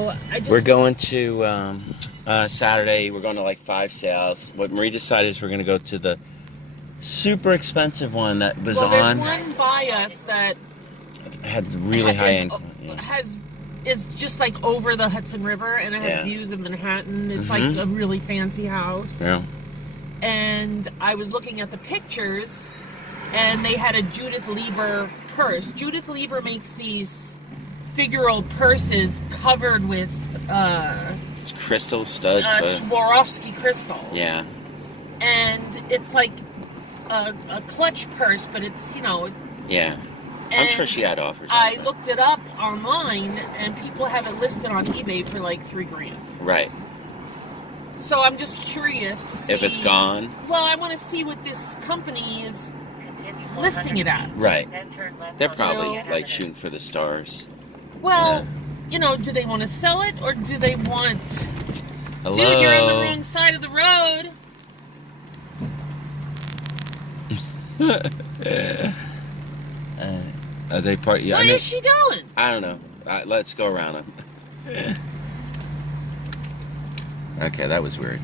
So we're going to Saturday. We're going to like 5 sales. What Marie decided is we're going to go to the super expensive one that was there's on. one by us that had really high end. Is just like over the Hudson River, and it has views of Manhattan. It's like a really fancy house. Yeah. And I was looking at the pictures, and they had a Judith Lieber purse. Judith Lieber makes these figural purses covered with crystal studs. Swarovski crystal. Yeah. And it's like a clutch purse, but it's, you know. Yeah. I'm sure she had offers. I looked it up online, and people have it listed on eBay for like $3 grand. Right. So I'm just curious to see if it's gone. Well, I want to see what this company is listing it at. Right. They're probably like shooting for the stars. Well, you know, do they want to sell it, or do they want? Hello? Dude, you're on the wrong side of the road. Are they part? Yeah, what is she doing? I don't know. Let's go around them. Okay, that was weird.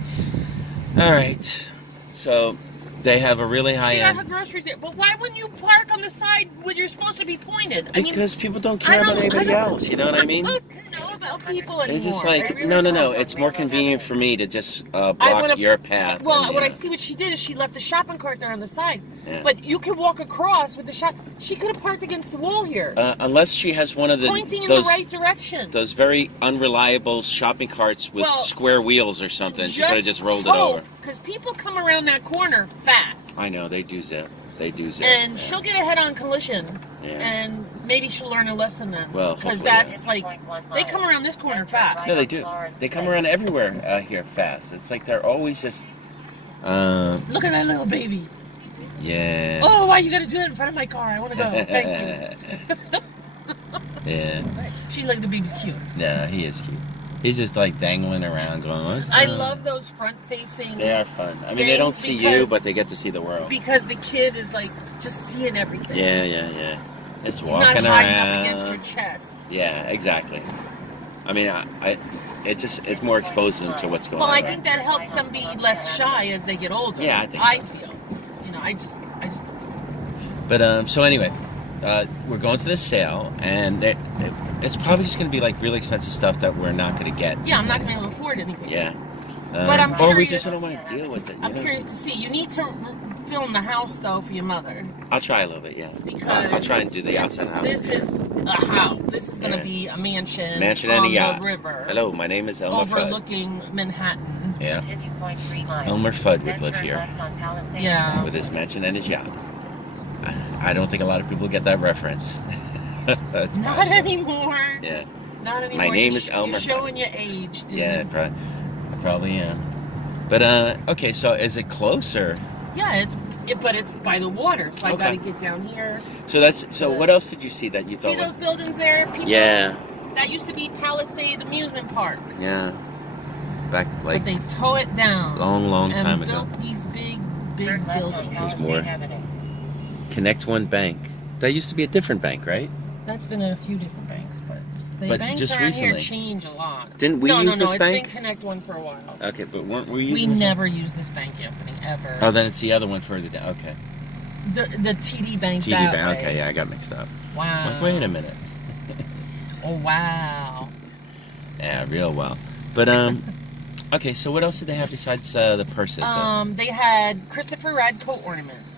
All right, so they have a really high. She got her groceries there, but why wouldn't you park on the side when you're supposed to be pointed? Because people don't care about anybody else. You know what I mean? I don't know about people anymore. It's just like no. It's more convenient for me to just block your path. Well, what I see what she did is she left the shopping cart there on the side. Yeah. But you can walk across with the shop. She could have parked against the wall here. Unless she has one of the pointing in the right direction. Those very unreliable shopping carts with square wheels or something. She could have just rolled it over. Because people come around that corner fast. I know, they do that. They do that. And she'll get a head-on collision. Yeah. And maybe she'll learn a lesson then. Well, because that's like, they come around this corner fast. Yeah, they do. They come around everywhere here fast. It's like they're always just... Look at that little baby. Yeah. Oh, why you gotta do that in front of my car? I want to go. Thank you. Yeah. She's like, the baby's cute. Yeah, he is cute. He's just like dangling around going, I love those front-facing. They are fun. I mean, they don't see you, but they get to see the world. Because the kid is like just seeing everything. Yeah. It's walking around. He's not hiding up against your chest. Yeah, exactly. I mean, it's more exposed to what's going on. Well, I think that helps them be less shy as they get older. Yeah, I think. I feel. You know, I just. But so anyway, we're going to this sale, and it's probably just going to be like really expensive stuff that we're not going to get. Yeah, I'm not going to be able to afford anything. Yeah. But I'm curious. Or we just don't want to deal with it. I'm curious to see. You need to film the house though for your mother. I'll try a little bit, yeah. Because I'll try and do the outside house. This is a house. This is going to be a mansion. Mansion on and a yacht. the river. Hello, my name is Elmer Fudd. Overlooking Manhattan. Yeah. Elmer Fudd would live here. Yeah. With his mansion and his yacht. I don't think a lot of people get that reference. Not anymore. Yeah. Not anymore. My name is Elmer. You're showing your age, dude. Yeah, I probably am. But okay, so is it closer? Yeah, but it's by the water, so I got to get down here. So what else did you see that you thought? See those buildings there? People, that used to be Palisade Amusement Park. Yeah. Back like. But they tore it down. Long time ago. And built these big buildings. There's more. Connect One Bank. That used to be a different bank, right? That's been a few different banks, but the banks just around recently here change a lot. Didn't we use this bank? No, it's been Connect One for a while. Okay, but weren't we using We never used this bank company, ever. Oh, then it's the other one further down. Okay. The TD Bank TD that Bank, way. okay, yeah, I got mixed up. Wow. Like, wait a minute. Oh, wow. Yeah, real well. But, okay, so what else did they have besides the purses? They had Christopher Radko ornaments.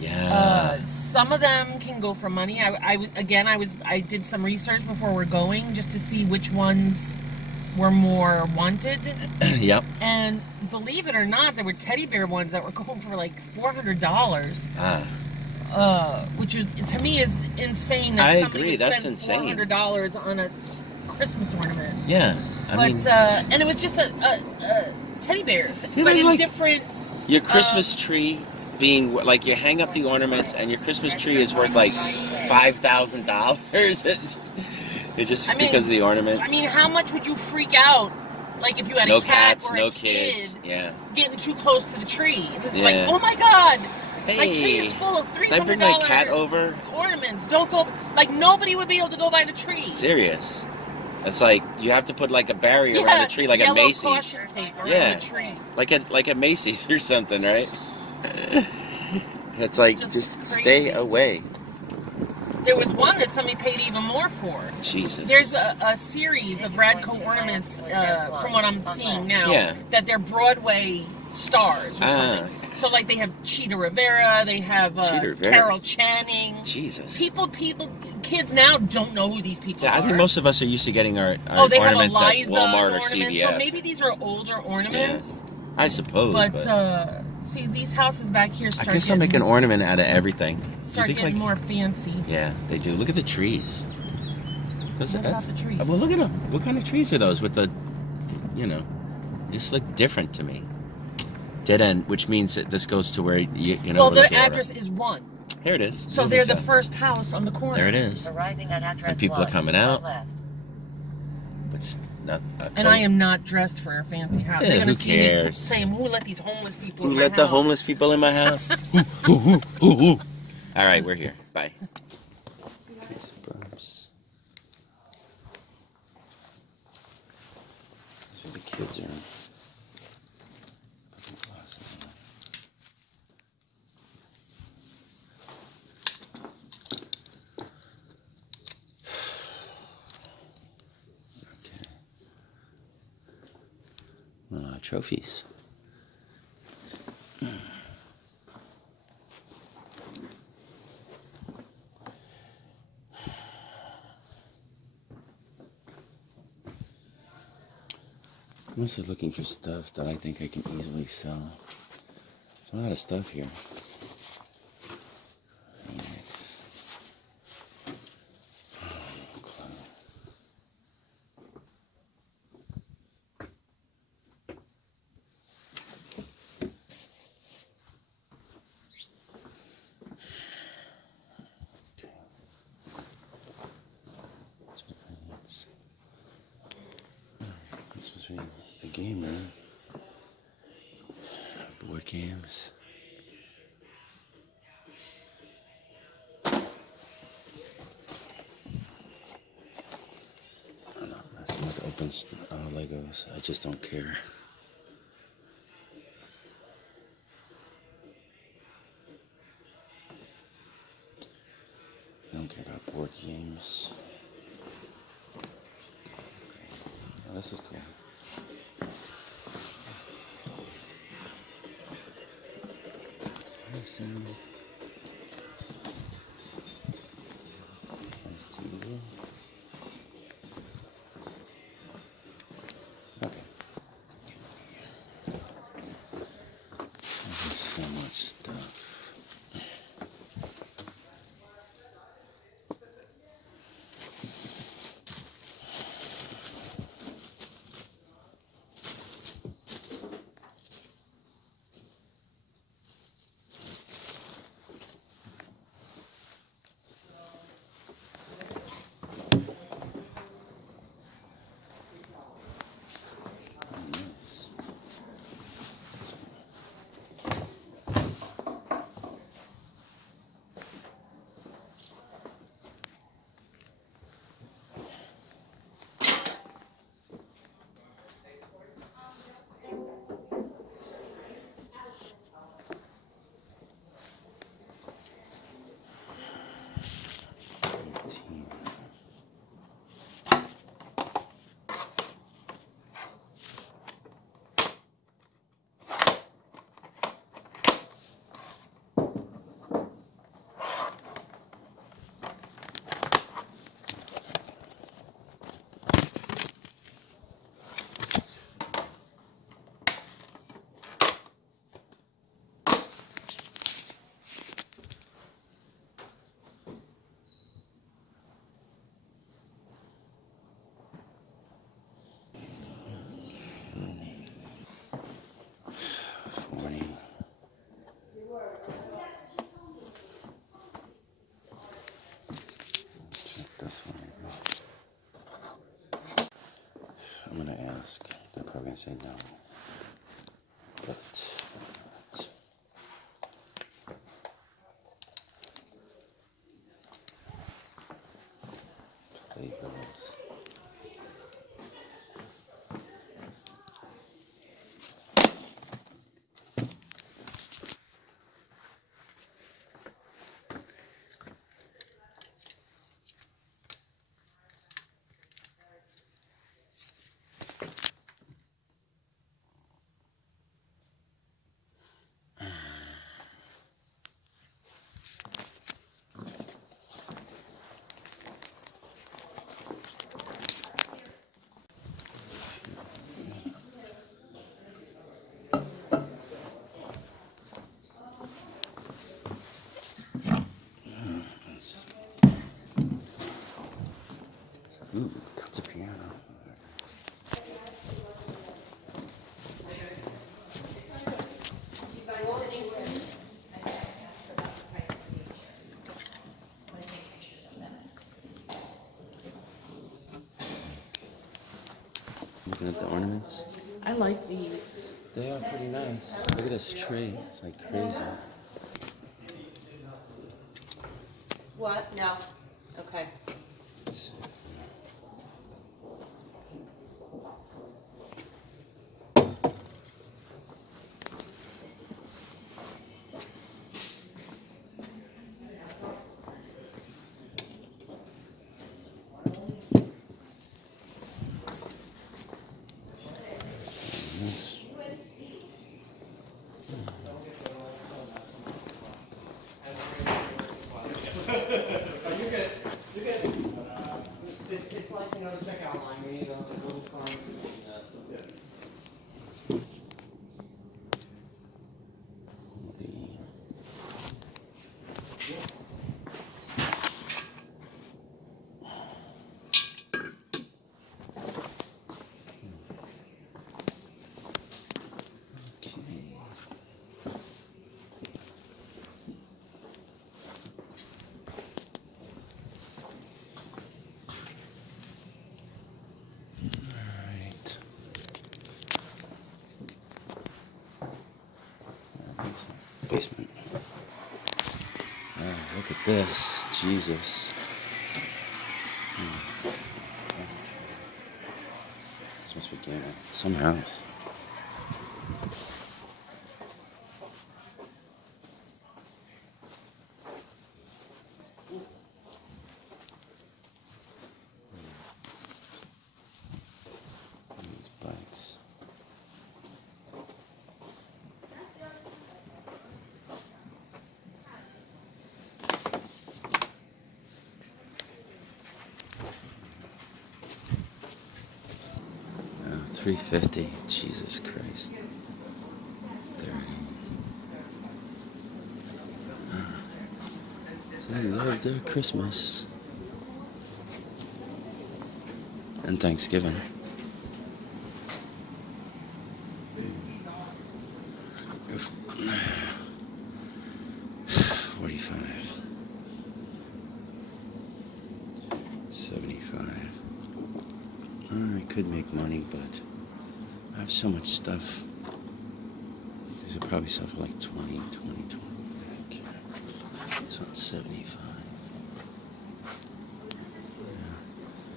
Yeah. Some of them can go for money. I did some research before we're going just to see which ones were more wanted. Yep. And believe it or not, there were teddy bear ones that were going for like $400. Which is, to me is insane that somebody would spend $400 on a Christmas ornament. Yeah. And it was just a teddy bears, but in different. Your Christmas tree being like you hang up the ornaments and your Christmas tree is worth like $5,000. It's just because of the ornaments. I mean, how much would you freak out? Like if you had a cat or a kid getting too close to the tree. It's like, oh my God, my tree is full of $300 Can I bring my cat over? Ornaments. Don't go. Like nobody would be able to go by the tree. Serious. It's like you have to put like a barrier around the tree, like a Macy's. Caution tape around the tree. Like a Macy's or something, right? It's like just stay away. There was one that somebody paid even more for. Jesus. There's a series of Radco ornaments, from what I'm seeing now, that they're Broadway stars or something. So, like, they have Cheetah Rivera, they have Carol Channing. Jesus. Kids now don't know who these people are. I think most of us are used to getting our ornaments at Walmart or CVS. So maybe these are older ornaments. Yeah. I suppose. But see, these houses back here I guess I'll make an ornament out of everything. Start getting more fancy. Yeah, they do. Look at the trees. What about the trees? Well, look at them. What kind of trees are those with the, just look different to me. Dead end, which means that this goes to where Well, their address is 1. Here it is. So they're the first house on the corner. There it is. Arriving at address and people are coming out. It's not. And I am not dressed for a fancy house. Yeah, they're gonna see me saying, "Who let these homeless people in Who my let house?" the homeless people in my house? All right, we're here. Bye. These bumps. That's where the kids are. Trophies. I'm also looking for stuff that I think I can easily sell. There's a lot of stuff here. Phoenix. This was really a game room. Board games. I'm not messing with open Legos. I just don't care. I don't care about board games. Oh, this is cool. Nice TV. Okay. There's so much stuff. I'm gonna ask. They're probably gonna say no. But playbills. Looking at the ornaments. I like these. They are pretty nice. Look at this tree. It's like crazy. What? No. Okay. Basement. Oh, look at this. Jesus. This must be some house. These bikes. $350. Jesus Christ. 30. They love their Christmas and Thanksgiving. $45. $75. I could make money, but I have so much stuff. These are probably stuff for like 20. Okay. This one's 75.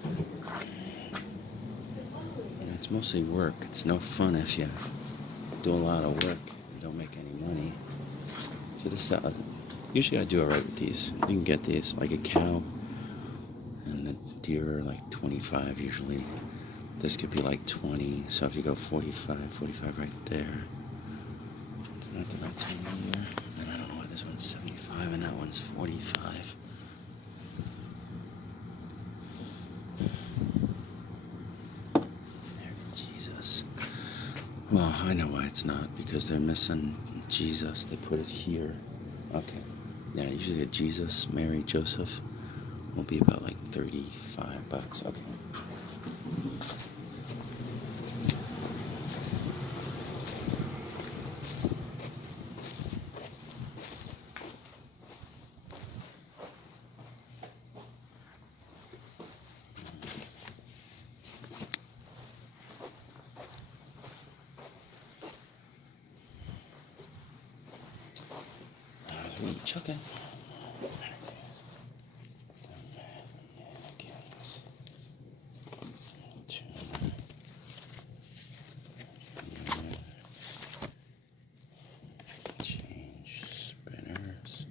Yeah. And it's mostly work. It's no fun if you do a lot of work and don't make any money. So this usually I do alright with these. You can get these, like a cow, and the deer are like 25 usually. This could be like 20, so if you go 45 right there. It's not the right time here. And I don't know why this one's 75 and that one's 45. Jesus. Well, I know why it's not, because they're missing Jesus. They put it here. Okay. Yeah, usually a Jesus, Mary, Joseph will be about like $35. Okay. Chuck it. Change spinners.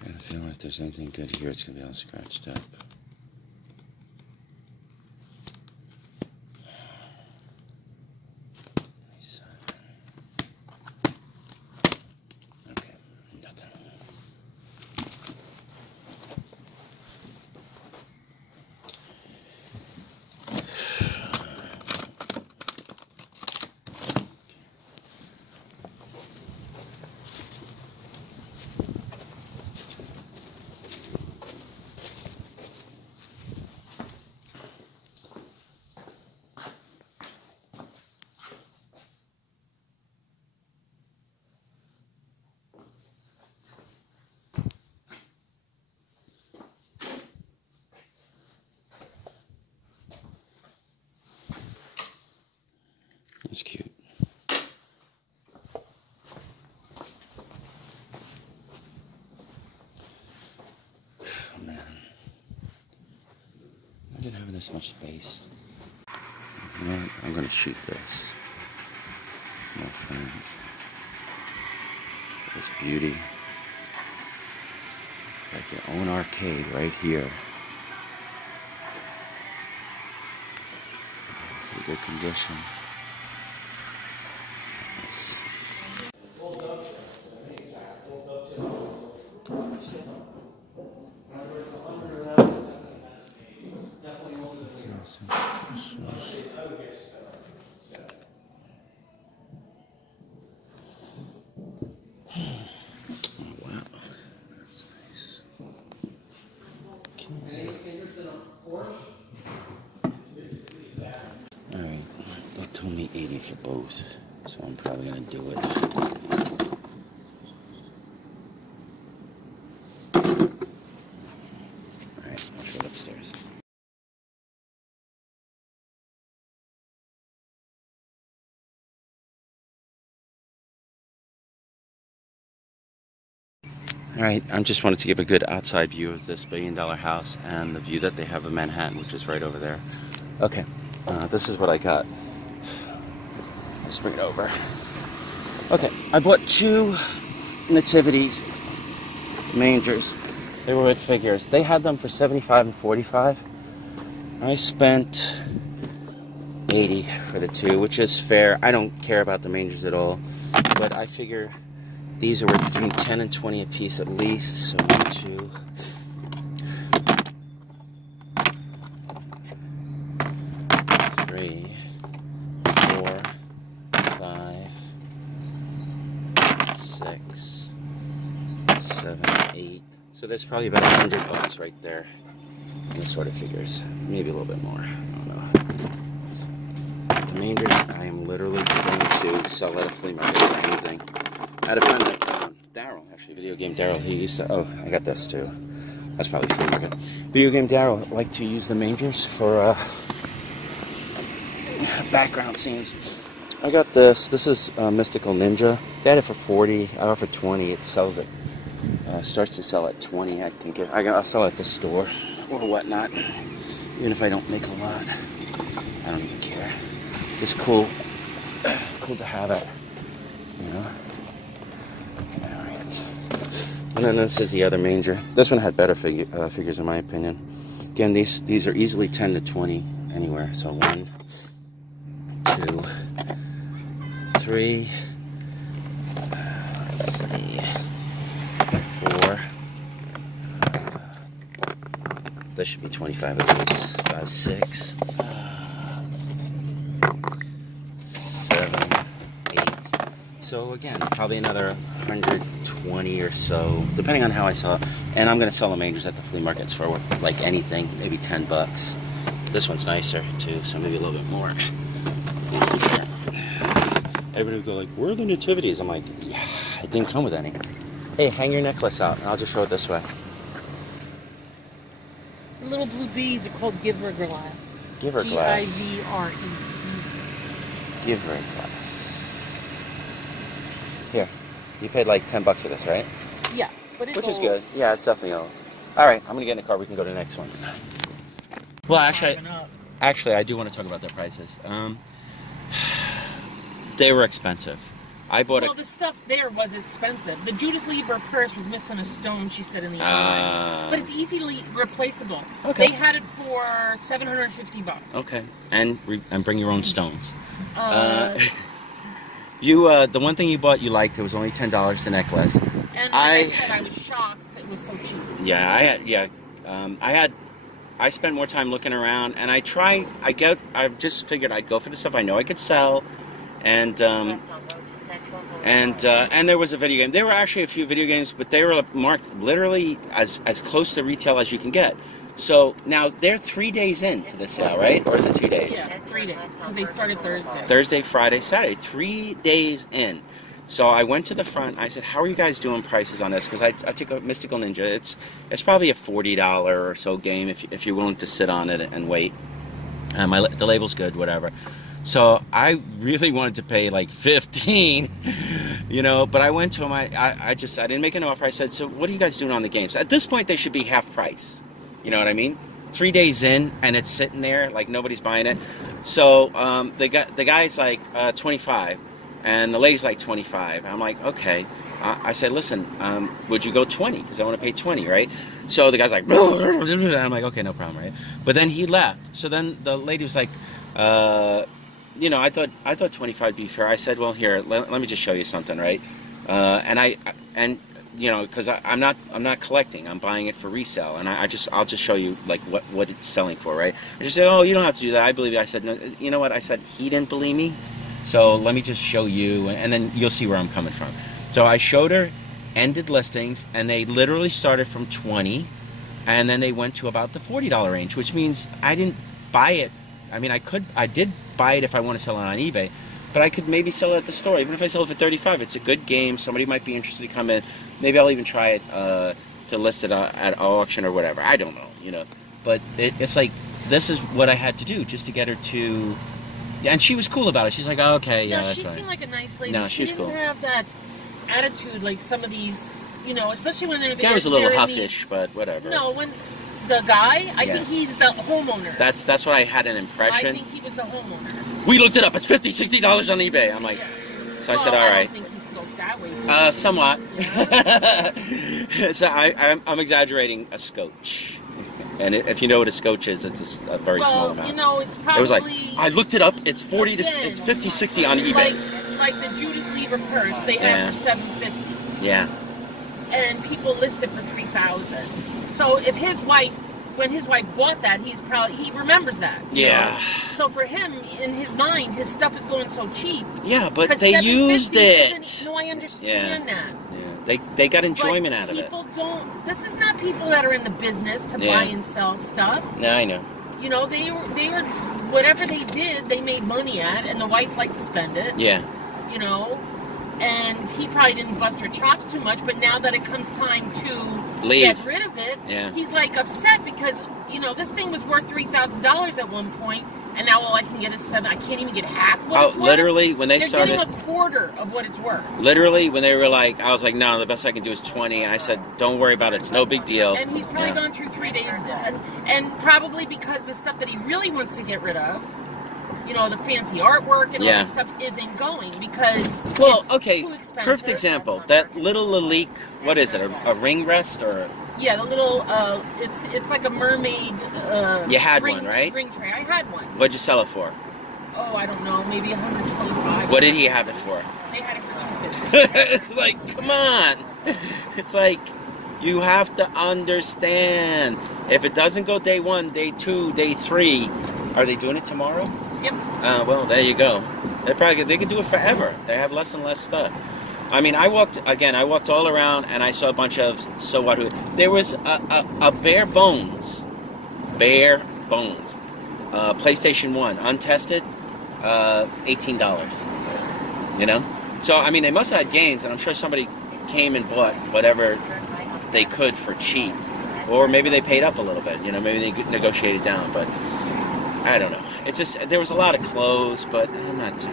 I got a feeling if there's anything good here, it's gonna be all scratched up. That's cute. Oh, man. Imagine having this much space. You know what? I'm gonna shoot this. More friends. This beauty. Like your own arcade right here. It's good condition. Nice. Alright, they told me 80 for both, so I'm probably gonna do it. Alright, I'll show it upstairs. Alright, I just wanted to give a good outside view of this $1 billion house and the view that they have of Manhattan, which is right over there. Okay, this is what I got. Just bring it over. Okay, I bought 2 nativities mangers. They were at Figures. They had them for $75 and $45. I spent $80 for the 2, which is fair. I don't care about the mangers at all, but I figure these are worth between 10 and 20 a piece at least. So 1, 2. 3, 4, 5, 6, 7, 8. So there's probably about $100 right there. And this sort of Figures. Maybe a little bit more. I don't know. The mangers, I am literally going to sell at a flea market or anything. I had a friend like Daryll, actually, VideoGamerDaryll. He used to, oh, I got this too. That's probably flea market. VideoGamerDaryll liked to use the mangers for background scenes. I got this. This is Mystical Ninja. They had it for 40. I offered 20. It sells it. Starts to sell at 20. I'll sell it at the store or whatnot. Even if I don't make a lot, I don't even care. Just cool to have it. You know. Alright. And then this is the other manger. This one had better figures in my opinion. Again, these are easily 10 to 20 anywhere. So 1, 2, 3. Let's see. 4. This should be 25 at least. 5, 6. 7, 8. So again, probably another 120 or so, depending on how I sell it. And I'm gonna sell the mangers at the flea markets for like anything, maybe $10. This one's nicer too, so maybe a little bit more. Everybody would go like, "Where are the nativities?" I'm like, yeah, it didn't come with any. Hey, hang your necklace out, and I'll just show it this way. The little blue beads are called Giver Glass. Giver Glass. Givre. Giver Glass. Here, you paid like $10 for this, right? Yeah, but it's which is good. Yeah, it's definitely old. All right, I'm gonna get in the car. We can go to the next one. Well, actually, I do want to talk about their prices. They were expensive. I bought the stuff there was expensive. The Judith Lieber purse was missing a stone, she said, in the eye. But it's easily replaceable. Okay. They had it for $750. Okay. And bring your own stones. The one thing you bought you liked, it was only $10 the necklace. And I said, I was shocked it was so cheap. Yeah, I spent more time looking around, and I just figured I'd go for the stuff I know I could sell, and there was a video game. There were actually a few video games, but they were marked literally as close to retail as you can get. So now they're 3 days into the sale, right? Or is it 2 days? Yeah, 3 days, because they started Thursday. Thursday, Friday, Saturday, 3 days in. So I went to the front. I said, "How are you guys doing prices on this?" Because I took a Mystical Ninja. It's probably a $40 or so game if you're willing to sit on it and wait. The label's good, whatever. So I really wanted to pay like 15, you know, but I went to him. I didn't make an offer. I said, so what are you guys doing on the games? At this point, they should be half price. You know what I mean? 3 days in, and it's sitting there like nobody's buying it. So the guy's like 25, and the lady's like 25. I'm like, okay. I said, listen, would you go 20? Because I want to pay 20, right? So the guy's like, I'm like, okay, no problem, right? But then he left. So then the lady was like, you know, I thought 25 would be fair. I said, well, here, let me just show you something, right? And you know, because I'm not collecting. I'm buying it for resale, and I'll just show you like what it's selling for, right? I just said, oh, you don't have to do that. I believe it. I said, no, you know what? I said he didn't believe me, so let me just show you, and then you'll see where I'm coming from. So I showed her ended listings, and they literally started from 20, and then they went to about the $40 range, which means I didn't buy it. I mean, I did buy it if I want to sell it on eBay, but I could maybe sell it at the store. Even if I sell it for 35, it's a good game. Somebody might be interested to come in. Maybe I'll even try it to list it at auction or whatever. I don't know, you know. But it's like, this is what I had to do just to get her to. Yeah, and she was cool about it. She's like, oh, okay, yeah, that's she fine. seemed like a nice lady. No, she didn't cool. have that attitude like some of these, you know, especially when they're. That was a little huffish, but whatever. No, when the guy, I think he's the homeowner. That's what I had an impression. I think he was the homeowner. We looked it up. It's $50, $60 on eBay. I'm like, so I said, all right. I don't think he spoke that way. Somewhat. Yeah. So I'm exaggerating a scotch. And if you know what a scotch is, it's a very small amount. You know, it's probably. It was like, I looked it up. It's 40 to it's 50, 60 on eBay. Like the Judith Lever purse, they have for $750. Yeah. And people list it for $3,000. So if his wife, when his wife bought that, he remembers that. Yeah. Know? So for him, in his mind, his stuff is going so cheap. Yeah, but they used it. No, I understand that. Yeah. They got enjoyment out of it. People don't. This is not people that are in the business to buy and sell stuff. Yeah, I know. You know, they were whatever they did, they made money at, and the wife liked to spend it. Yeah. You know, and he probably didn't bust her chops too much, but now that it comes time to get rid of it, he's like upset because, you know, this thing was worth $3,000 at one point, and now all I can get is $7,000. I can't even get half what it's worth. Literally, when They're started, getting a quarter of what it's worth. Literally, when they were like, I was like, no, the best I can do is 20, and I said, don't worry about it, it's no big deal. And he's probably gone through 3 days of this, and probably because the stuff that he really wants to get rid of, you know, the fancy artwork and all that stuff isn't going because it's too expensive. Perfect example. That little Lalique, what is it, a ring rest or? Yeah, the little, it's like a mermaid. You had one, right? Ring tray. I had one. What'd you sell it for? Oh, I don't know, maybe $125. What did he have it for? They had it for $250. It's like, come on. It's like, you have to understand. If it doesn't go day 1, day 2, day 3, are they doing it tomorrow? Yep. Well, there you go. They can do it forever. They have less and less stuff. I mean, I walked all around and I saw a bunch of so what. There was a bare bones, PlayStation 1 untested, $18. You know, so I mean, they must have had games, and I'm sure somebody came and bought whatever they could for cheap, or maybe they paid up a little bit. You know, maybe they negotiated down, but I don't know. It's just, there was a lot of clothes, but I'm not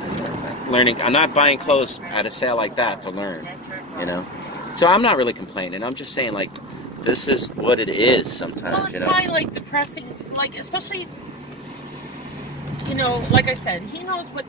learning. I'm not buying clothes at a sale like that to learn, you know. So I'm not really complaining. I'm just saying, like, this is what it is sometimes, well, it's you know. probably, like, depressing, like, especially, you know, like I said, he knows what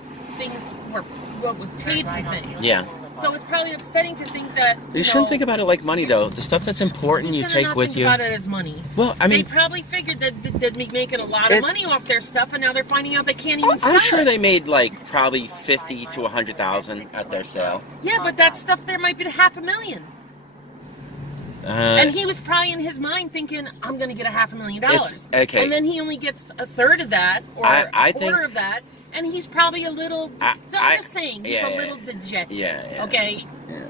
was paid for things. Yeah. So it's probably upsetting to think that you shouldn't think about it like money, though. The stuff that's important you take with you. About it as money. Well, I mean, they probably figured that they'd be making a lot of money off their stuff, and now they're finding out they can't even sell it. I'm sure they made like probably $50,000 to $100,000 at their sale. Yeah, but that stuff there might be $500,000. And he was probably in his mind thinking, I'm going to get $500,000. Okay. And then he only gets a third of that, or a quarter of that. And he's probably a little, I'm just saying, he's a little dejected. Yeah. Okay? Yeah.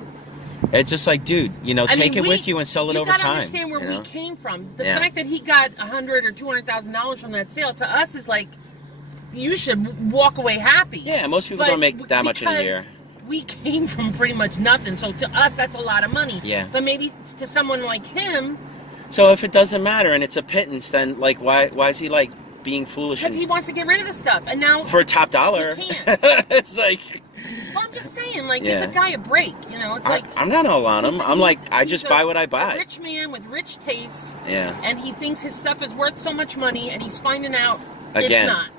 It's just like, dude, you know, take it with you and sell it over time. You gotta understand where we came from. The fact that he got $100,000 or $200,000 from that sale, to us is like, you should walk away happy. Yeah, most people don't make that much in a year. We came from pretty much nothing, so to us, that's a lot of money. Yeah. But maybe to someone like him. So if it doesn't matter and it's a pittance, then, like, why is he, like, being foolish. Because he wants to get rid of the stuff, and now for top dollar. He can't. It's like. Well, I'm just saying, like, give the guy a break. You know, it's like I'm not all on him. I'm like, I just buy what I buy. A rich man with rich tastes. Yeah. And he thinks his stuff is worth so much money, and he's finding out Again, it's not.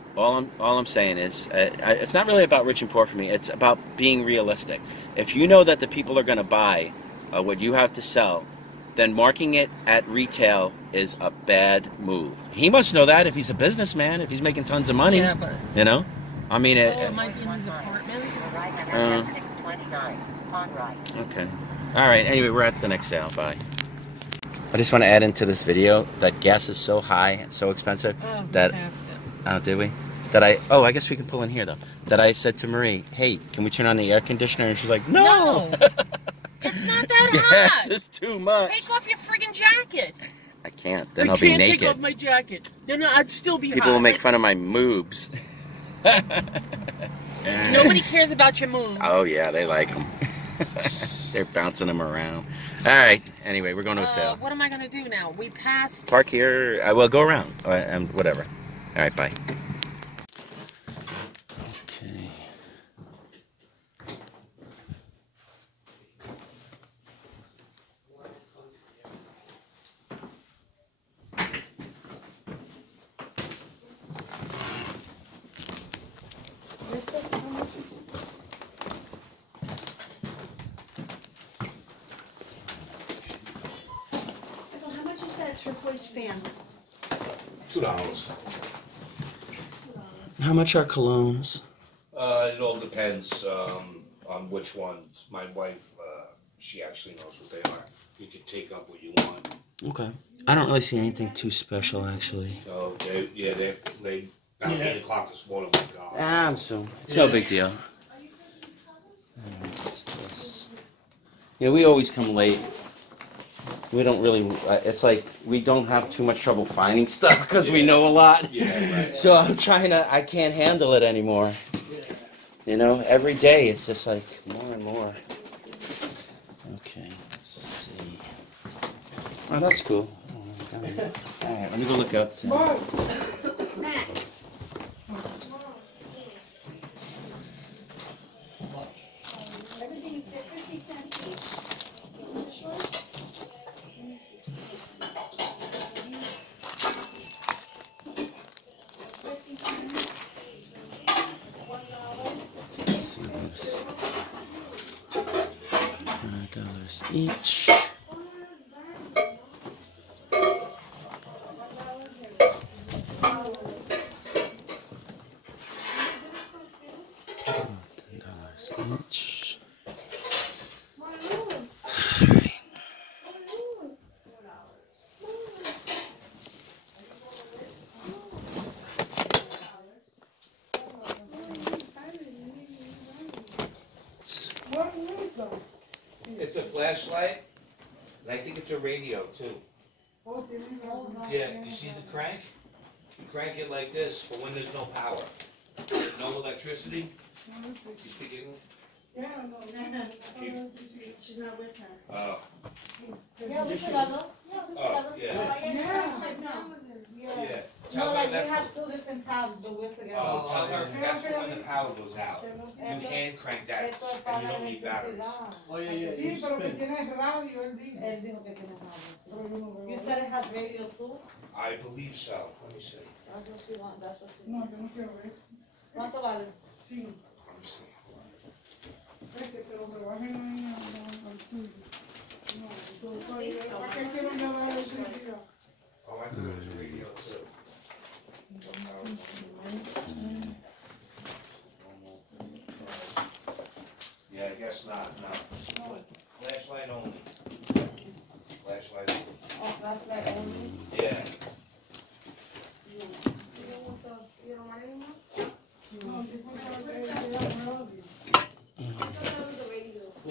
All I'm saying is, it's not really about rich and poor for me. It's about being realistic. If you know that the people are going to buy what you have to sell, then marking it at retail is a bad move. He must know that if he's a businessman, if he's making tons of money. Yeah, but you know, I mean, it might be in his apartments. Okay. All right. Anyway, we're at the next sale. Bye. I just want to add into this video that gas is so high and so expensive that. Oh, did we? That I guess we can pull in here though. That I said to Marie, hey, can we turn on the air conditioner? And she's like, no. It's not that hot. Gas is too much. Take off your friggin' jacket. I can't. Then I'll be naked. I can't take off my jacket. Then I'd still be hot. People will make fun of my moobs. Nobody cares about your moves. Oh yeah, they like them. They're bouncing them around. All right. Anyway, we're going to a sale. What am I going to do now? We passed. Park here. Well, go around and whatever. All right. Bye. Okay. Turquoise fan. $2. How much are colognes? It all depends on which ones. My wife, she actually knows what they are. You can take up what you want. Okay. I don't really see anything too special, actually. Oh, they about 8 o'clock this morning were gone. I'm so. It's no big deal. What's this? Yeah, we always come late. We don't really, it's like we don't have too much trouble finding stuff because we know a lot. Yeah, right. So I'm trying to, I can't handle it anymore. You know, every day it's just like more and more. Okay, let's see. Oh, that's cool. All right, let me go look outside. Matt. Everything is 50 cents each. Is it short? Let's see this. $5 each. $10 each. It's a flashlight, and I think it's a radio too. Yeah, you see the crank? You crank it like this for when there's no power. No electricity? You speak English? Yeah, no. She's not with her. Oh. Yeah, we should have. Oh, yeah. Yeah. No, Tell her like we that's have 2 different tabs, but we're together. Oh, tell her that's for when the power goes out. You hand crank that, and you don't need batteries. Oh, yeah. Sí, pero que tiene radio, él dijo. Él dijo que tiene radio. You said it has radio too? I believe so. Let me see. That's what she wants. That's what she No, wants. yo no quiero eso. ¿Cuánto vale? Sí. Let me see. Pero me bajen ahí al tuyo. No, ¿para qué quieren grabar el suicidio? Oh, I thought it was a radio too. Yeah, I guess not, no. Flashlight only. Flashlight only. Oh, flashlight only? Yeah.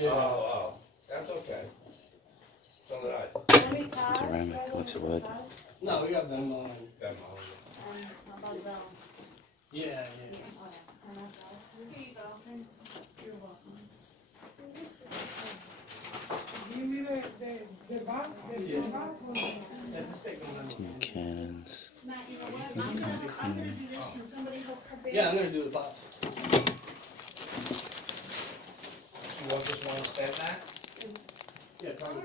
Oh, that's okay. So did I. Ceramic, looks of wood. No, we got them on. Got How about brown? Yeah. Give me the Two cannons. Yeah, I'm gonna do the box. You want this one instead, Matt? Yeah, probably.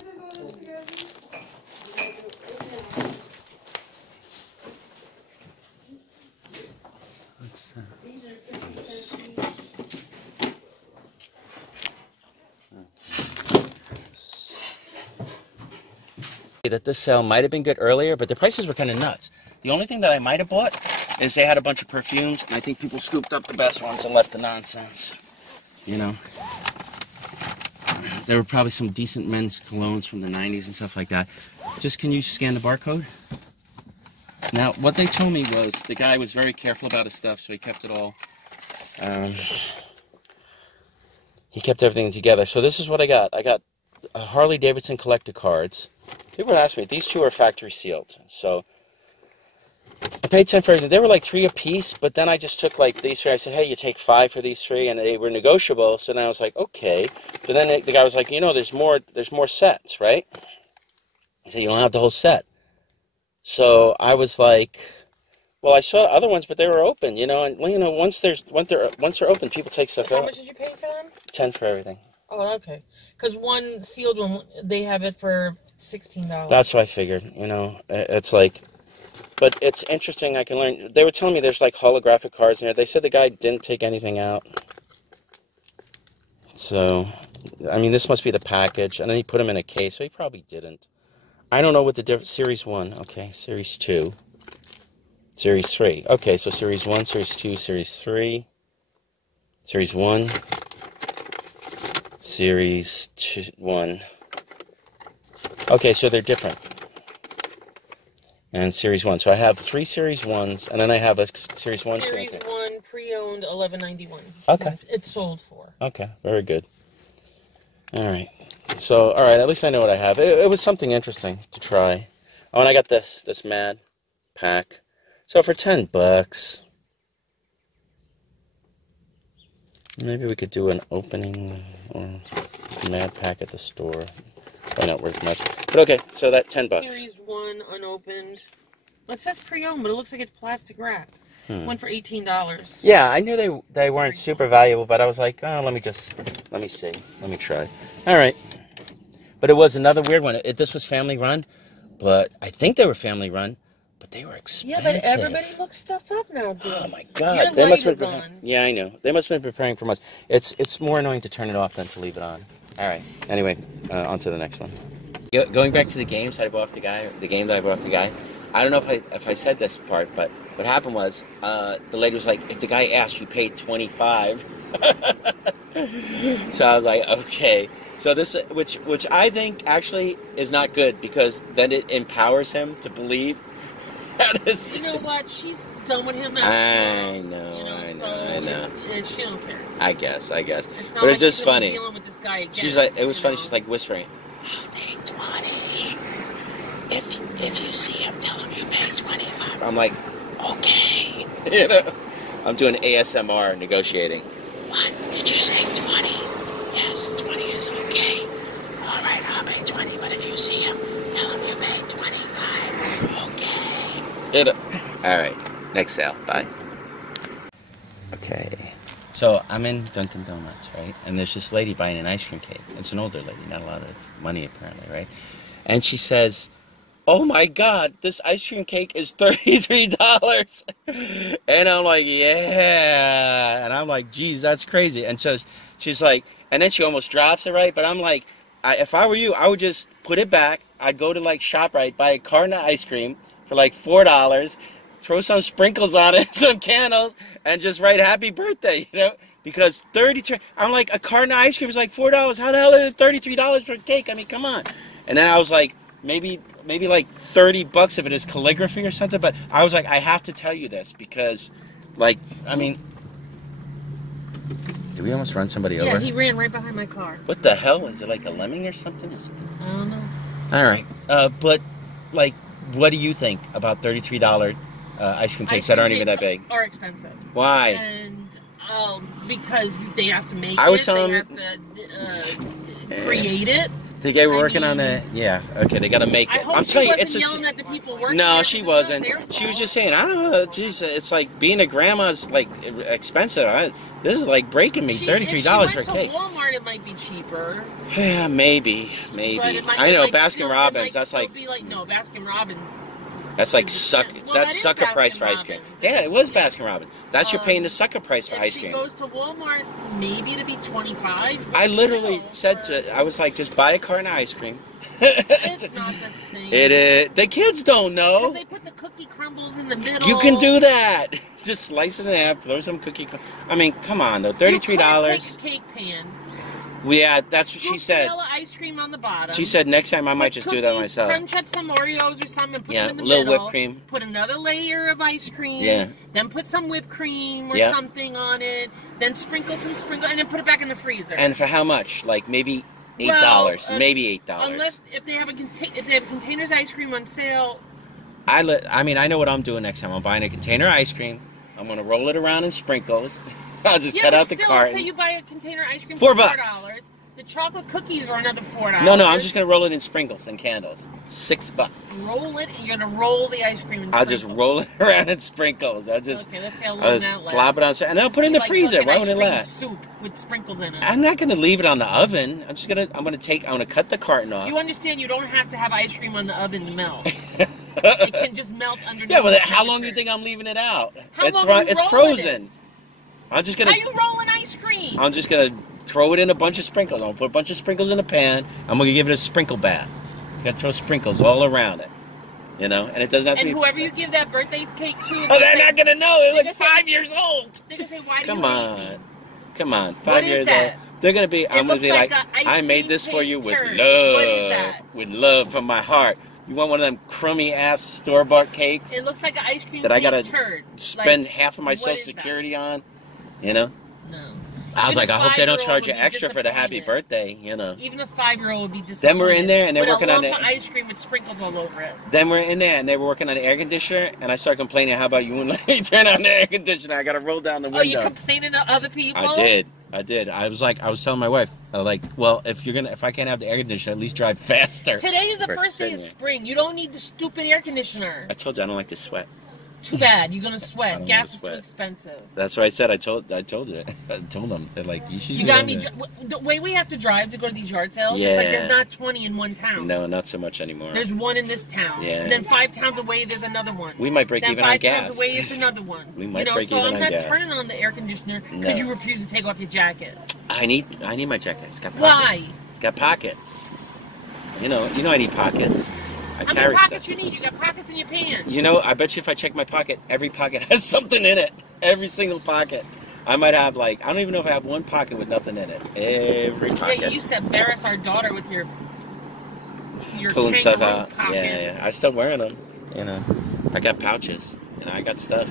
What's that? Yes. That this sale might have been good earlier, but the prices were kind of nuts. The only thing that I might have bought is they had a bunch of perfumes, and I think people scooped up the best ones and left the nonsense. You know? There were probably some decent men's colognes from the 90s and stuff like that. Just, can you scan the barcode? Now, what they told me was the guy was very careful about his stuff, so he kept it all. He kept everything together. So this is what I got. I got Harley Davidson collector cards. People asked me, these two are factory sealed. So I paid 10 for everything. They were like 3 a piece, but then I just took like these 3. I said, hey, you take 5 for these 3, and they were negotiable. So then I was like, okay. But then the guy was like, you know, there's more sets, right? I said, you don't have the whole set. So I was like, well, I saw other ones, but they were open, you know, and you know, once they're open, people take stuff out. How much did you pay for them? 10 for everything. Oh, okay. Because one sealed one, they have it for $16. That's what I figured, you know. It's like, but it's interesting. I can learn. They were telling me there's like holographic cards in there. They said the guy didn't take anything out. So, I mean, this must be the package, and then he put them in a case, so he probably didn't. I don't know what the difference. Series 1, okay. Series 2. Series 3. Okay, so Series 1, Series 2, Series 3. Series 1. Series 2, 1. Okay, so they're different. And Series 1. So I have 3 Series 1s, and then I have a Series 1. Series 1, pre-owned, $11.91. Okay. It's sold for. Okay, very good. All right. So, all right, at least I know what I have. It was something interesting to try. Oh, and I got this Mad pack. So for $10, maybe we could do an opening or Mad pack at the store. Probably not worth much. But okay, so that $10. Series 1, unopened. Well, it says pre-owned, but it looks like it's plastic wrapped. Went for $18. Yeah, I knew they weren't super valuable, but I was like, oh, let me see. Let me try. All right. But it was another weird one. This was family run, but I think they were family run, but they were expensive. Yeah, but everybody looks stuff up now, dude. Oh my God. They must have been Yeah, I know. They must have been preparing for months. It's more annoying to turn it off than to leave it on. All right. Anyway, on to the next one. Going back to the games that I bought off the guy, I don't know if I said this part, but what happened was the lady was like, if the guy asked, you paid $25. So I was like, okay. So this, which I think actually is not good, because then it empowers him to believe that is. You know what? She's done with him now. I know, you know, I know. She don't care. I guess. It's not but like it's just she's funny. Dealing with this guy again, She's like, it was funny. know? She's like whispering, I'll take 20. If you see him, tell him you paid 25. I'm like, okay. You know, I'm doing ASMR negotiating. What? Did you say 20? Yes, 20 is okay. All right, I'll pay 20, but if you see him, tell him you paid 25. Okay. You know. All right, next sale. Bye. Okay. So I'm in Dunkin' Donuts, right? And there's this lady buying an ice cream cake. It's an older lady, not a lot of money apparently, right? And she says, oh my God, this ice cream cake is $33. And I'm like, yeah. And I'm like, geez, that's crazy. And so she's like, and then she almost drops it, right? But I'm like, if I were you, I would just put it back. I'd go to like ShopRite, buy a carton of ice cream for like $4, throw some sprinkles on it, some candles, and just write happy birthday, you know? Because I'm like, a carton of ice cream is like $4. How the hell is it $33 for a cake? I mean, come on. And then I was like, maybe like $30 if it is calligraphy or something. But I was like, I have to tell you this because, like, I mean, did we almost run somebody over? Yeah, he ran right behind my car. What the hell? Is it like a lemming or something? I don't know. All right. But, like, what do you think about $33 ice cream cakes that aren't even that big? Are expensive. Why? And because they have to make I was it, telling they have to create it. They were working on it. Yeah. Okay, they got to make it. I hope I'm telling you, wasn't yelling at the people working. No, she wasn't. She was just saying, I don't know. Geez, it's like being a grandma's like expensive. This is like breaking me. $33 for a cake. If she went to Walmart, it might be cheaper. Yeah, maybe. I know Baskin Robbins. That's like. No, Baskin Robbins. That's like sucker price for ice cream. Yeah, it was Baskin Robbins. That's you're paying the sucker price for ice cream. If she goes to Walmart, maybe it'd be $25. I literally said I was like, just buy a carton of ice cream. It's not the same. It is. The kids don't know. Because they put the cookie crumbles in the middle. You can do that. Just slice it in half, throw some cookie. I mean, come on though, $33. You could take a cake pan. Yeah, that's what she said. Vanilla ice cream on the bottom. She said next time I might just do that myself. Crunch up some Oreos or something and put them in the middle. middle. Whipped cream. Put another layer of ice cream. Yeah. Then put some whipped cream or something on it. Then sprinkle and then put it back in the freezer. And for how much? Like maybe $8. Maybe $8. Unless if they have containers ice cream on sale. I mean, I know what I'm doing next time. I'm buying a container of ice cream. I'm gonna roll it around in sprinkles. I'll just cut out the carton. Let's say you buy a container of ice cream for $4. $4. The chocolate cookies are another $4. No, I'm just gonna roll it in sprinkles and candles. $6. Roll it, and you're gonna roll the ice cream in sprinkles. I'll just roll it around in sprinkles. Okay, let's see how long that lasts. Plop it on, and then I'll put it in the freezer. Why would it last? Soup with sprinkles in it. I'm not gonna leave it on the oven. I'm gonna cut the carton off. You understand? You don't have to have ice cream on the oven to melt. It can just melt underneath. Yeah, well, how long do you think I'm leaving it out? It's frozen. I'm just gonna. How you rolling ice cream? I'm just gonna throw it in a bunch of sprinkles. I'm gonna put a bunch of sprinkles in a pan. I'm gonna give it a sprinkle bath. You gotta throw sprinkles all around it. You know, and it doesn't have to be. And whoever you give that birthday cake to, they're not gonna know. They're like 5 years old. They're gonna say, "Why do you hate me?" Come on, 5 years old. They're gonna be. I'm gonna be like, I made this for you with love. What is that? With love from my heart. You want one of them crummy ass store-bought cakes? It looks like an ice cream that I gotta turd. spend half of my Social Security on. You know? No. I was like, I hope they don't charge you extra for the happy birthday, you know. Even a 5-year-old would be disappointed. Then we're in there and they're working on the ice cream with sprinkles all over it. Then we're in there and they were working on the air conditioner and I started complaining, how about you wouldn't let me turn on the air conditioner? I gotta roll down the window. Oh, you complaining to other people? I did. I was telling my wife, well, if I can't have the air conditioner, at least drive faster. Today is the first day of spring. You don't need the stupid air conditioner. I told you I don't like to sweat. Too bad. You're gonna sweat. Gas is too expensive. That's what I said. I told you. I told them. They're like, you should. You got me. The way we have to drive to go to these yard sales, it's like there's not 20 in one town. No, not so much anymore. There's one in this town. Yeah. And then 5 towns away, there's another one. We might break even on gas. Then 5 towns away, it's another one. We might break even on gas. So I'm not turning on the air conditioner because you refuse to take off your jacket. I need my jacket. It's got pockets. Why? It's got pockets. You know I need pockets. How many pockets you need? You got pockets in your pants. You know, I bet you if I check my pocket, every pocket has something in it. Every single pocket. I might have I don't even know if I have one pocket with nothing in it. Every pocket. Yeah, you used to embarrass our daughter with your pulling stuff out. Pockets. Yeah. I still wearing them. You know, I got pouches. You know, I got stuff.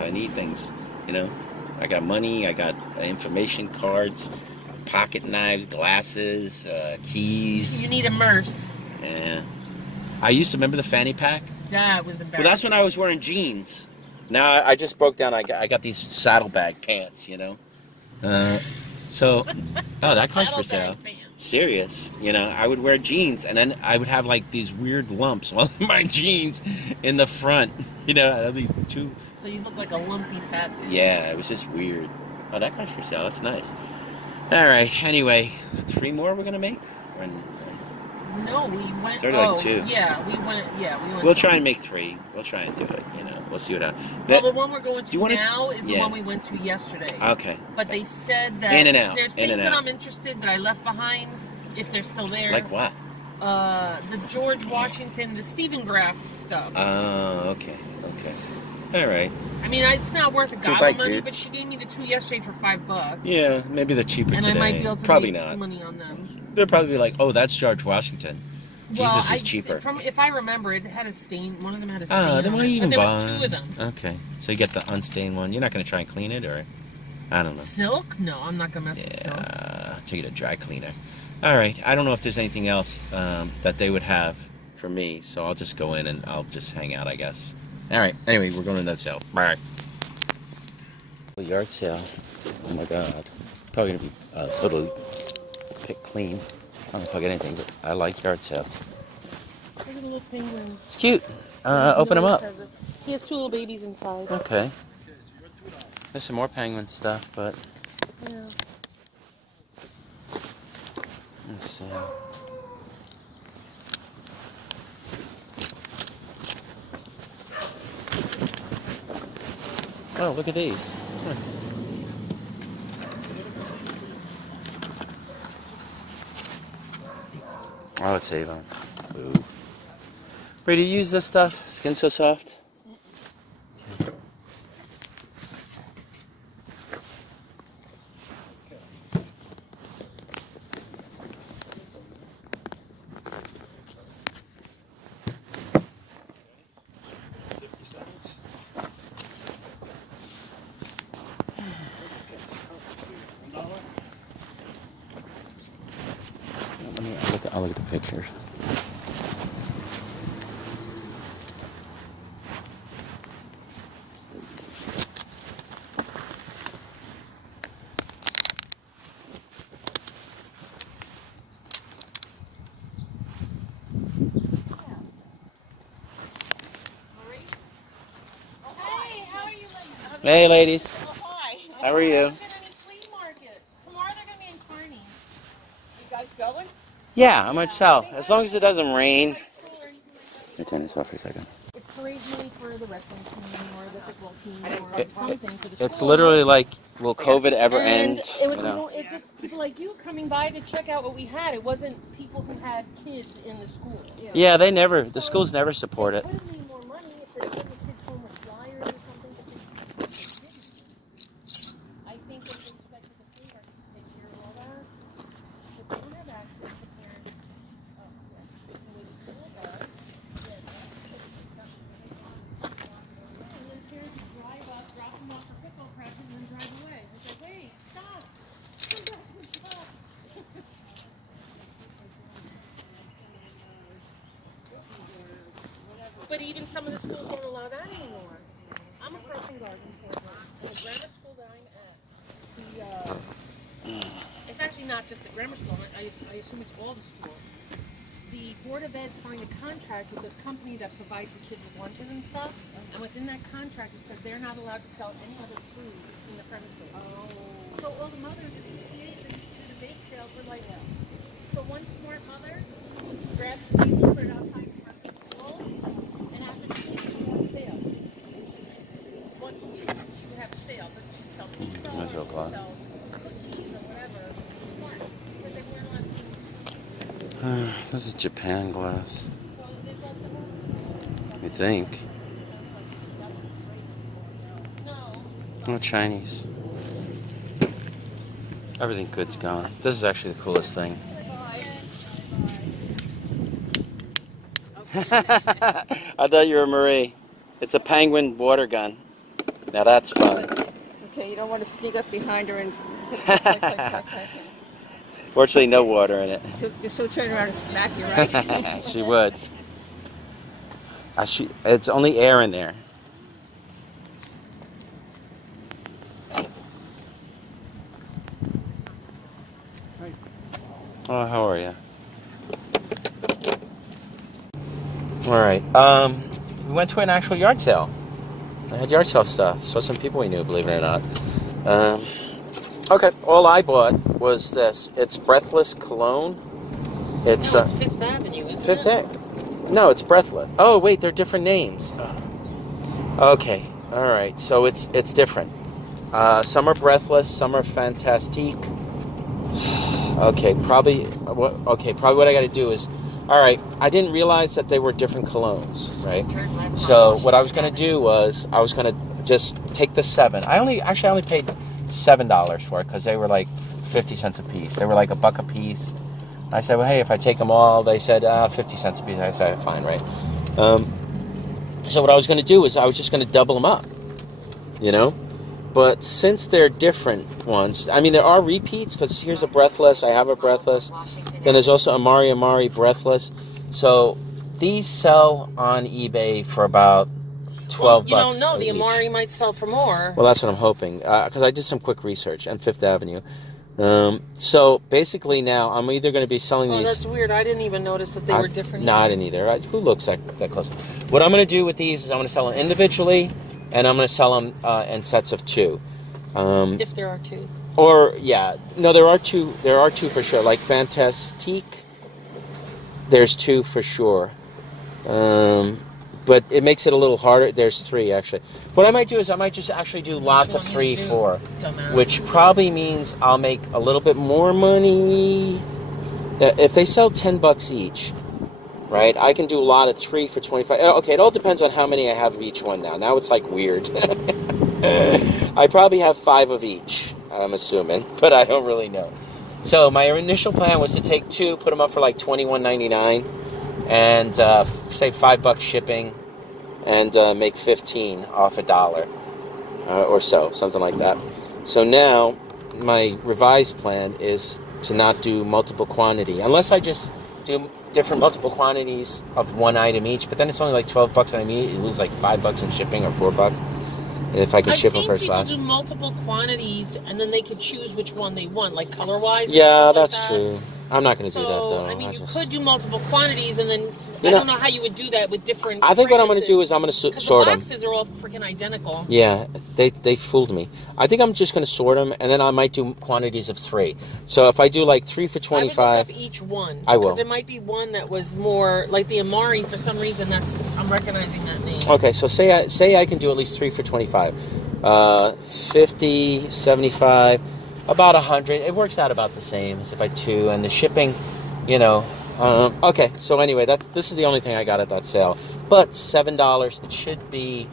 I need things. You know, I got money. I got information cards, pocket knives, glasses, keys. You need a Merce. Yeah. I used to remember the fanny pack. That was embarrassing. Well, that's when I was wearing jeans. Now I just broke down. I got these saddlebag pants, you know. Oh, that cost for sale. Serious, you know. I would wear jeans, and then I would have these weird lumps on my jeans in the front. You know, I have these two. So you look like a lumpy fat dude. Yeah, it was just weird. Oh, that cost for sale. That's nice. All right. Anyway, 3 more we're gonna make. No, we went. It's already 2. Yeah, we went. We'll try and make 3. We'll try and do it. You know, we'll see what happens. Well, the one we're going to now is the one we went to yesterday. Okay. But they said that in and out. There's things that I'm interested that I left behind if they're still there. Like what? The George Washington, the Stephen Graff stuff. Oh, okay. All right. I mean, it's not worth a gobble of money, but she gave me the 2 yesterday for $5. Yeah, maybe they're cheaper today. And I might be able to make money on them. They'll probably be like, oh, that's George Washington. Jesus is cheaper. If I remember, it had a stain. One of them had a stain. Then why even there was 2 of them. Okay, so you get the unstained one. You're not going to try and clean it, or I don't know. Silk? No, I'm not going to mess with silk. Yeah, take it to dry cleaner. All right, I don't know if there's anything else that they would have for me, so I'll just go in and I'll just hang out, I guess. All right. Anyway, we're going to that sale. All right. Yard sale. Oh my God. Probably gonna be totally picked clean. don't talk anything, but I like yard sales. Look at the little penguin. It's cute. Open them up. He has 2 little babies inside. Okay. There's some more penguin stuff, but... Yeah. Let's see. Oh, look at these. Oh, it's Avon. Ooh. Ready to use this stuff? Skin so soft. Okay. I'll look at the pictures. Hey, ladies. Oh, hi. How are you? Look at any flea markets. Tomorrow they're going to be in Kearney. You guys going? Yeah, I'm gonna sell. As long as it doesn't rain. Let me turn this off for a second. It's to raise money for the wrestling team or the football team or something for the school. It's literally like, will COVID ever end? It was, it's just people like you coming by to check out what we had. It wasn't people who had kids in the school. You know? Yeah, they never. The schools never support it. They would need more money if they're giving the kids home with flyers or something. But they didn't. I think that they expected the flea market to take care of all that. But they don't have access to parents. Oh, yes. The way the school does. Yes. And then parents drive up, drop them off for football practice, and then drive away. It's like, hey, stop! Come back and stop! But even some of the schools don't allow that anymore. I'm a crossing guard in the grammar school that I'm at. It's actually not just the grammar school. I assume it's all the schools. The Board of Ed signed a contract with a company that provides the kids with lunches and stuff. And within that contract, it says they're not allowed to sell any other food in the premises. Oh. So all the mothers created the bake sale for like that. So one smart mother grabs the table, put it outside in front of the school, and after she would have a sale. Once a week, she would have a sale, but she'd sell pizza, or she'd sell cookies, or whatever. Smart, because they weren't allowed to. This is Japan glass. So there's also I think. no. No Chinese. Everything good's gone. This is actually the coolest thing. I thought you were Marie. It's a penguin water gun. Now that's fun. Okay, you don't want to sneak up behind her and... Fortunately, no water in it. So she'll turn around and smack you, right? She would. It's only air in there. Oh, how are you? Alright, we went to an actual yard sale. I had yard sale stuff. Saw some people we knew, believe it or not. Okay, all I bought was this. It's Breathless Cologne. It's, no, it's Fifth Avenue, isn't Fifth it? No, it's Breathless. Oh, wait, they're different names. Okay, alright, so it's different. Some are Breathless, some are Fantastique. Okay, probably what I got to do is, all right, I didn't realize that they were different colognes, right? So what I was going to do was I was going to just take the 7. I only paid $7 for it because they were like 50 cents a piece. They were like $1 a piece. I said, well, hey, if I take them all, they said 50 cents a piece. I said, fine, right? So what I was going to do is I was just going to double them up, you know? But since they're different ones, I mean, there are repeats, because here's a Breathless, I have a Breathless. Then there's also Amari Breathless. So these sell on eBay for about $12 you don't know, the each. Amari might sell for more. Well, that's what I'm hoping, because I did some quick research on Fifth Avenue. So basically now I'm either going to be selling these. Oh, that's weird. I didn't even notice that they were different. No, I didn't either. Who looks that close? What I'm going to do with these is I'm going to sell them individually, and I'm going to sell them in sets of 2. If there are 2. Or yeah, no, there are 2. There are 2 for sure. Like Fantastique, there's 2 for sure. But it makes it a little harder. There's 3 actually. What I might do is I might just actually do lots of 3, 4, which probably means I'll make a little bit more money. If they sell $10 each, right? I can do a lot of 3 for 25. Okay, it all depends on how many I have of each one now. Now it's like weird. I probably have 5 of each, I'm assuming, but I don't really know. So my initial plan was to take 2, put them up for like $21.99. And say $5 shipping, and make 15 off $1 or so, something like that. So now my revised plan is to not do multiple quantity, unless I just do different multiple quantities of 1 item each. But then it's only like $12, and I immediately lose like $5 in shipping or $4 if I can ship them first class. I've seen people do multiple quantities, and then they can choose which one they want, like color-wise. Yeah, that's true. I'm not going to do that, though. I mean, you could do multiple quantities, and then I don't know how you would do that with different I think what I'm going to do is I'm going to sort them. The boxes are all freaking identical. Yeah, they fooled me. I think I'm just going to sort them, and then I might do quantities of 3. So if I do like 3 for 25... I would look up each one. I will. Because there might be one that was more... Like the Amari, for some reason, I'm recognizing that name. Okay, so say I can do at least 3 for 25. 50, 75... About 100. It works out about the same as if I 2, and the shipping, you know. Okay, so anyway, this is the only thing I got at that sale. But $7, it should be.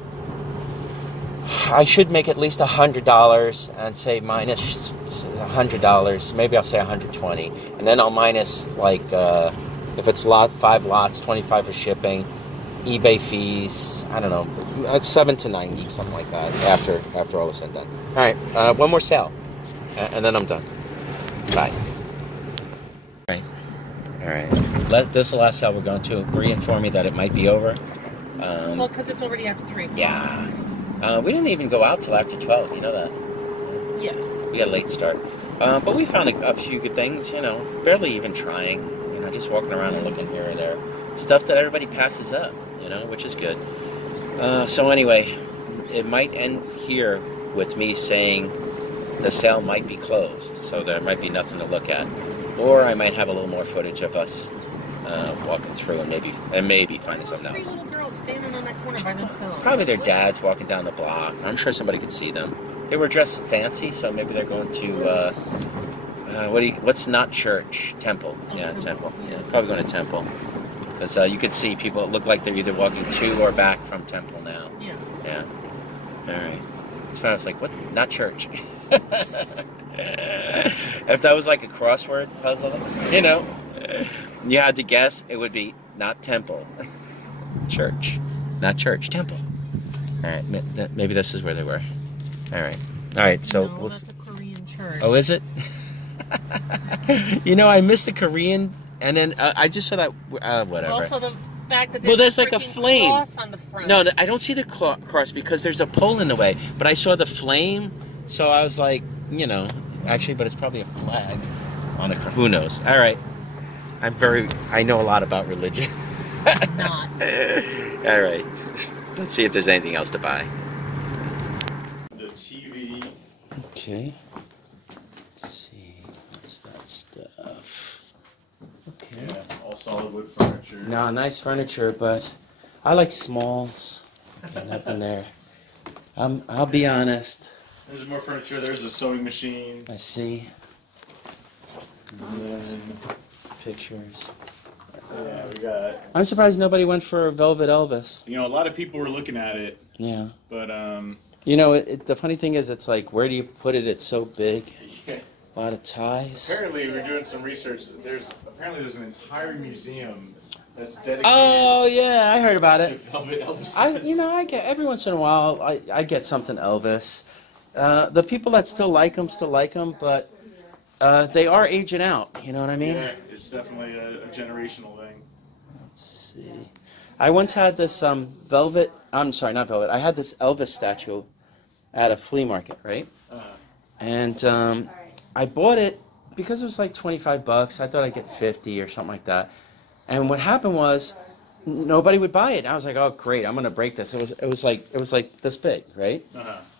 I should make at least $100 and say minus $100. Maybe I'll say 120, and then I'll minus like if it's 5 lots, 25 for shipping, eBay fees. I don't know. It's 7 to 90, something like that. After all is said and done. All right, one more sale. And then I'm done. Bye. All right. This is the last sale we're going to. Marie informed me that it might be over. Well, because it's already after 3 o'clock. Yeah. We didn't even go out till after 12. You know that? Yeah. We got a late start. But we found a few good things, you know. Barely even trying. You know, just walking around and looking here and there. Stuff that everybody passes up, you know, which is good. So anyway, it might end here with me saying the sale might be closed, so there might be nothing to look at, or I might have a little more footage of us walking through and maybe finding something else. 3 little girls standing on that corner by themselves. Probably their dads walking down the block. I'm sure somebody could see them. They were dressed fancy, so maybe they're going to what's not church? Temple. Yeah, temple. Yeah, probably going to temple, because you could see people. It look like they're either walking to or back from temple now. Yeah. Yeah. All right. So I was like, what? Not church. If that was like a crossword puzzle, you know, you had to guess, it would be not temple, church, not church, temple. All right, maybe this is where they were. All right. So no, that's a Korean church. Oh, is it? You know, I missed the Korean, and then I just saw that. Whatever. Also, the fact that there's like a flame cross on the front. No, I don't see the cross because there's a pole in the way. But I saw the flame, so I was like, you know, actually, but it's probably a flag on it. Who knows? All right, I know a lot about religion. Not. All right, let's see if there's anything else to buy. The TV. Okay. Let's see. What's that stuff? Okay. Yeah, all solid wood furniture. No, nice furniture, but I like smalls. Okay, nothing there. I'll be honest. There's more furniture. There's a sewing machine. I see. And then pictures. Yeah, we got. I'm surprised nobody went for Velvet Elvis. You know, a lot of people were looking at it. Yeah. But you know, the funny thing is, it's like, where do you put it? It's so big. Yeah. A lot of ties. Apparently, we're doing some research. There's an entire museum that's dedicated. Oh yeah, I heard about to it. Velvet Elvis. I get every once in a while. I get something Elvis. The people that still like him, but they are aging out. You know what I mean? Yeah, it's definitely a generational thing. Let's see. I once had this velvet. I'm sorry, not velvet. I had this Elvis statue at a flea market, right? And I bought it because it was like 25 bucks. I thought I'd get 50 or something like that. And what happened was nobody would buy it. I was like, oh great, I'm gonna break this. It was like this big, right?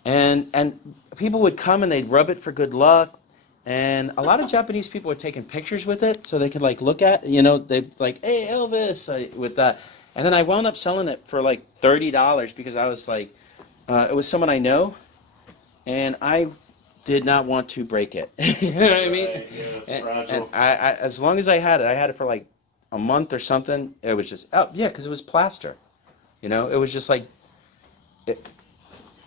And people would come and they'd rub it for good luck. And a lot of Japanese people were taking pictures with it so they could like look at, you know, they'd like, hey Elvis, with that. And then I wound up selling it for like $30 because I was like, it was someone I know, and I did not want to break it. You know what I mean? Right, yeah, it's fragile. And I, as long as I had it for like a month or something. It was just, oh yeah, because it was plaster. You know, it was just like,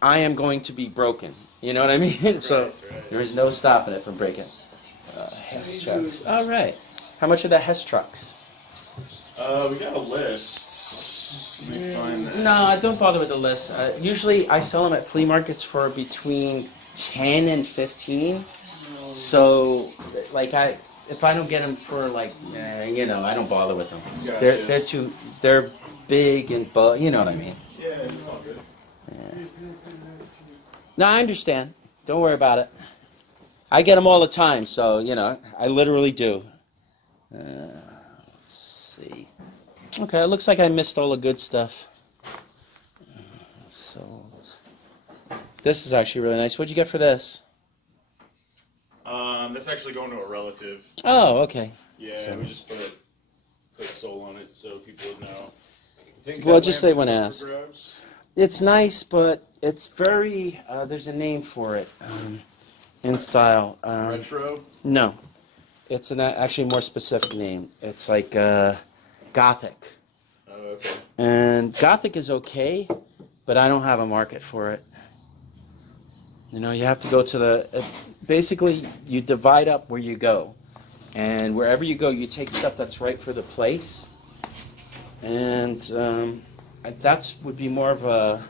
I am going to be broken. You know what I mean? So there is no stopping it from breaking. Hess trucks. All right. How much are the Hess trucks? We got a list. Let me find that. No, don't bother with the list. Usually I sell them at flea markets for between 10 and 15. So, like, if I don't get them for like, you know, I don't bother with them. Gotcha. They're big and you know what I mean? Yeah, it's all good. Yeah. No, I understand. Don't worry about it. I get them all the time, so you know, I literally do. Let's see. Okay, it looks like I missed all the good stuff. Sold. This is actually really nice. What'd you get for this? That's actually going to a relative. Oh, okay. Yeah, So- we just put soul on it so people would know. Well, just say when asked. It's nice, but it's very, there's a name for it in style. Retro? No. It's an actually more specific name. It's like Gothic. Oh, okay. And Gothic is okay, but I don't have a market for it. You know, you have to go to the, basically you divide up where you go. And wherever you go, you take stuff that's right for the place. And that's would be more of a,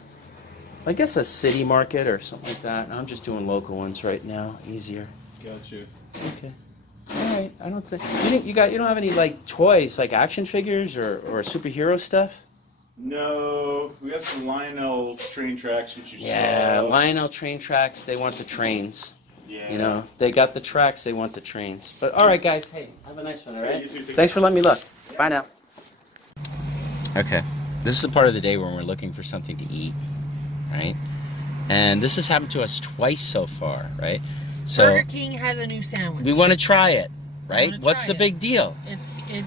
I guess, a city market or something like that. I'm just doing local ones right now, easier. Gotcha. Okay. All right. I don't think you don't have any like toys, like action figures or superhero stuff. No, we got some Lionel train tracks, which you saw. Yeah, Lionel train tracks. They want the trains. Yeah. You know, they got the tracks. They want the trains. But all right, guys. Hey, have a nice one. All right. You too, take Thanks care. for letting me look. Bye now. Okay. This is the part of the day when we're looking for something to eat, right? And this has happened to us twice so far, right? So Burger King has a new sandwich. we want to try it, right? What's the it. big deal?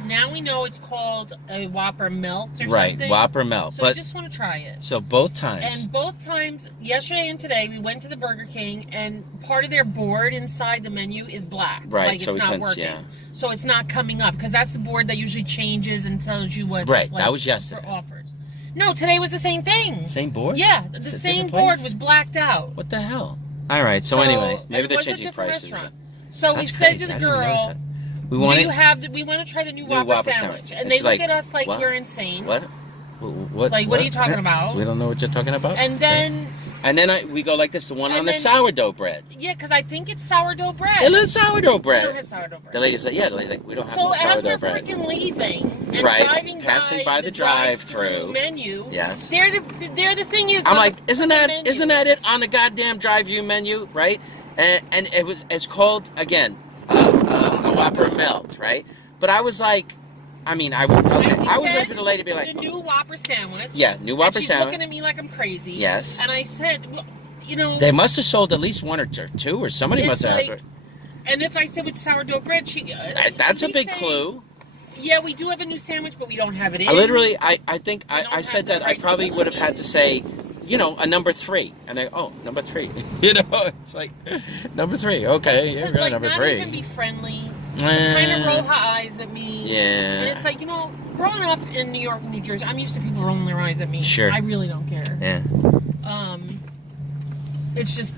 Now we know it's called a Whopper Melt or Right, something. Whopper Melt. So But we just want to try it. so both times. And both times, yesterday and today, we went to the Burger King, and part of their board inside the menu is black. Right, like so it's we not couldn't- working. yeah. So it's not coming up, because that's the board that usually changes and tells you what's Right, like, that was yesterday. for offers. No, today was the same thing. Same board? Yeah, the It's a same different board place? was blacked out. What the hell? All right. So anyway, maybe it they're was a changing different prices. restaurant. So we That's said crazy. to the I didn't notice girl, that. We want we want to try the new New Whopper Whopper sandwich. sandwich. And And they she's look like, at us like what? we're insane. What? What? Like, what are you talking about? We don't know what you're talking about. And then... And then we go like this, the one And on the then- sourdough bread. Yeah, because I think it's sourdough bread. It is sourdough bread. We don't have sourdough bread. The lady said, yeah, the lady said, we don't have So no as sourdough we're bread. freaking leaving and Right, driving passing by the drive-thru. menu, Yes. there the thing is. I'm on like, the isn't menu. that it on the goddamn drive-thru menu, right? And it's called again a Whopper Melt, right? But I was like, I mean, I was waiting for the lady to be like, the new Whopper sandwich. yeah, new Whopper and she's sandwich. looking at me like I'm crazy. Yes. And I said, well, you know. They must have sold at least one or two, or somebody It's must have asked like- for. And if I said with sourdough bread, That's a we big say, clue. Yeah, we do have a new sandwich, but we don't have it in. I literally, I think don't I have said the that I right probably stuff. would have had to say, you know, a number 3, and they, oh, number 3, you know, it's like number 3, okay, To, you're like, number not 3. even be friendly. To kind of roll her eyes at me. Yeah. And it's like, you know, growing up in New York and New Jersey, I'm used to people rolling their eyes at me. Sure. I really don't care. Yeah. It's just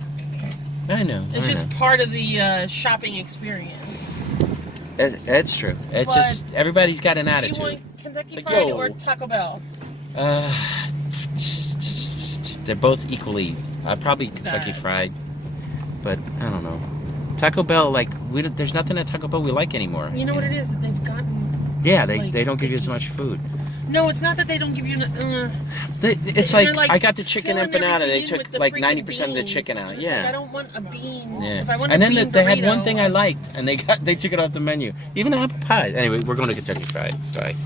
I know. it's just part of the shopping experience. It's true. It's But just everybody's got an Do you attitude. want Kentucky It's like, Fried yo. or Taco Bell? They're both equally. Probably Kentucky Bad. Fried, but I don't know. Taco Bell, like there's nothing at Taco Bell we like anymore. You know what it is? They've gotten Yeah, like, they don't give you as picky. much food. No, it's not that they don't give you. It's like I got the chicken empanada. They took like 90% of the chicken out. Yeah. Like, I don't want a bean. Yeah. If I want and a then bean they burrito, had one thing I liked, and they took it off the menu. Even apple pie. Anyway, we're going to Kentucky Fried. Bye.